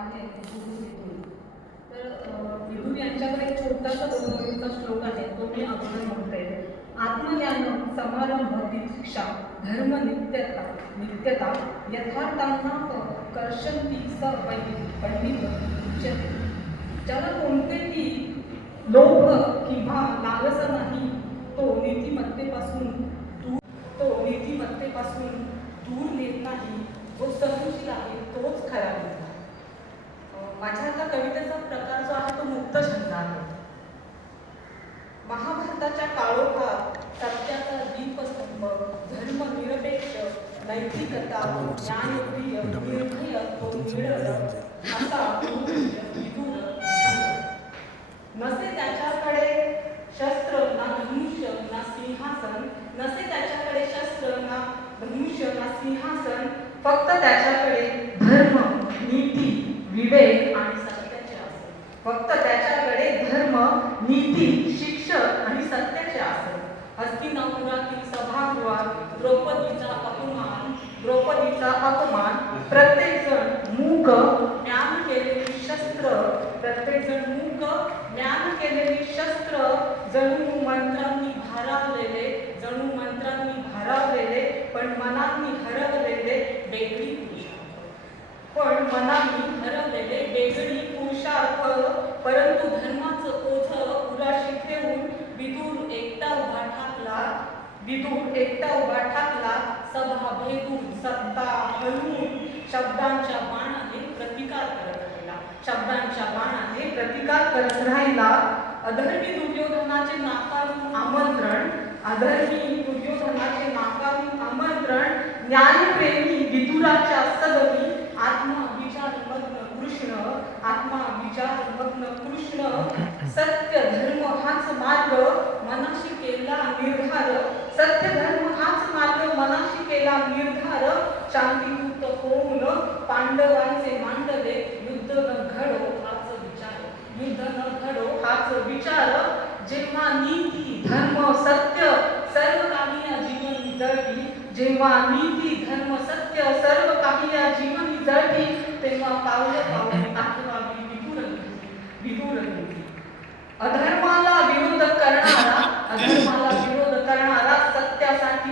आहे विदुर. तर विदुर यांच्याकडे एक छोटासा दोन श्लोक आहे, तो मी अगोदर म्हणते. आत्मज्ञान समारंभ दीक्षा धर्म नित्यता यथार्थांना कर्षंती स पंडित उच्यते. ज्याला कोणतेही लोभ किंवा लालसा नाही, तो नीतिमत्तेपासून दूर नेत नाही, जो सहनशील आहे तोच खरा नेता. माझ्या आता कवितेचा प्रकार जो आहे तो मुक्त छंद आहे. महाभारताच्या काळोखात सत्याचा दीपस्तंभ, धर्मनिरपेक्ष, नैतिकता, न्यायप्रिय, निर्भय, तो निडर असा विदुर नसे त्याच्याकडे शस्त्र ना धनुष्य ना सिंहासन, नसे त्याच्याकडे शस्त्र ना धनुष्य ना सिंहासन, फक्त त्याच्याकडे धर्म, नीती, विवेक आणि सत्याचे असेल. फक्त त्याच्याकडे धर्म, नीती, शिक्षक आणि सत्याचे असेल. हस्तिनापुरातील सभागृहात द्रौपदीचा अपमान, प्रत्येक जण मूक ज्ञान केलेली शस्त्र, जणू मंत्रांनी भारावलेले पण मनांनी हरवलेले वेगळी पुरुषार्थ. परंतु धर्माचं ओझं उराशी ठेवून विदुर एकटा उभा ठाकला. सभा भेदून, सत्ता हलवून शब्दांच्या बाणाने प्रतिकार करत राहिला. अधर्मी दुर्योधनाचे नाकारून आमंत्रण, न्यायप्रेमी विदुराच्या सदवी आत्मविचारमग्न कृष्ण, सत्य धर्म हाच मार्ग मनाशी केला निर्धार. शांतीयुत होऊन पांडवांचे मांडले युद्ध न घडो हाच विचार. जेव्हा नीती धर्म सत्य सर्व काही या जीवनी जळती, तेव्हा पावले आठवावी विदुर नीती. अधर्माला विरोध करणारा सत्यासाठी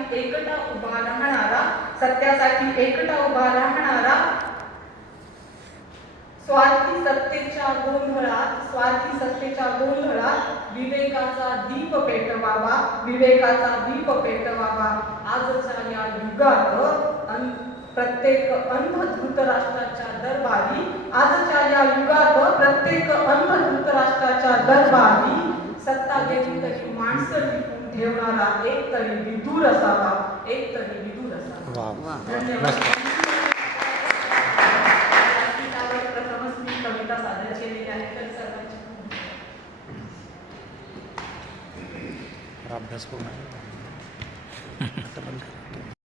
एकटा उभा राहणारा, स्वार्थी सत्तेच्या गोंधळात विवेकाचा दीप पेटवावा. आजच्या या युगात प्रत्येक अंध धृतराष्ट्राच्या दरबारी सत्ता गेली तरी माणसं टिकून ठेवणारा एक तरी विदुर असावा. धन्यवाद. प्रथमच मी कविता सादर केलेली आहे. तर सर्वांची अभ्यास पूर्ण